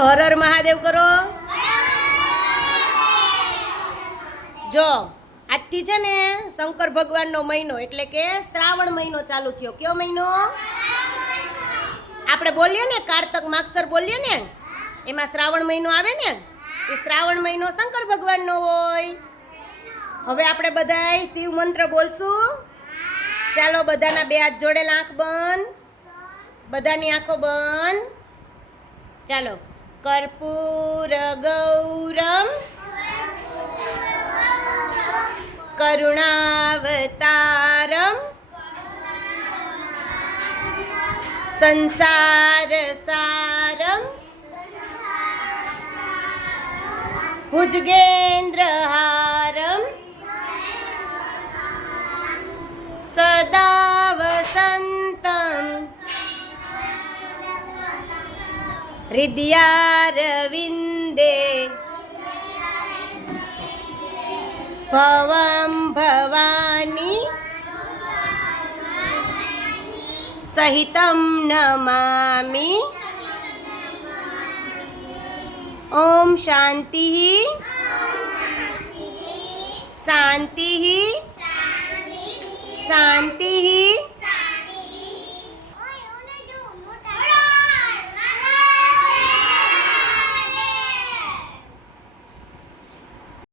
હર હર મહાદેવ કરો. જો, આજથી છે ને શંકર ભગવાનનો મહિનો એટલે કે શ્રાવણ મહિનો ચાલુ થયો. કયો મહિનો? આપણે બોલીએ ને, કારતક માગસર બોલીએ ને? એમાં શ્રાવણ મહિનો આવે ને? એ શ્રાવણ મહિનો શંકર ભગવાનનો હોય. હવે આપણે બધાય શિવ મંત્ર બોલશું. ચાલો, બધાના બે હાથ જોડેલા આંખ બંધ. બધાની આંખો બંધ. ચાલો. કર્પૂર ગૌરમ કરુણાવતારમ સંસાર સારમ ભુજગેન્દ્રહારમ હૃદયારવિંદે ભવમ ભવાની સહિતમ નમામિ ઓમ શાંતિ શાંતિ શાંતિ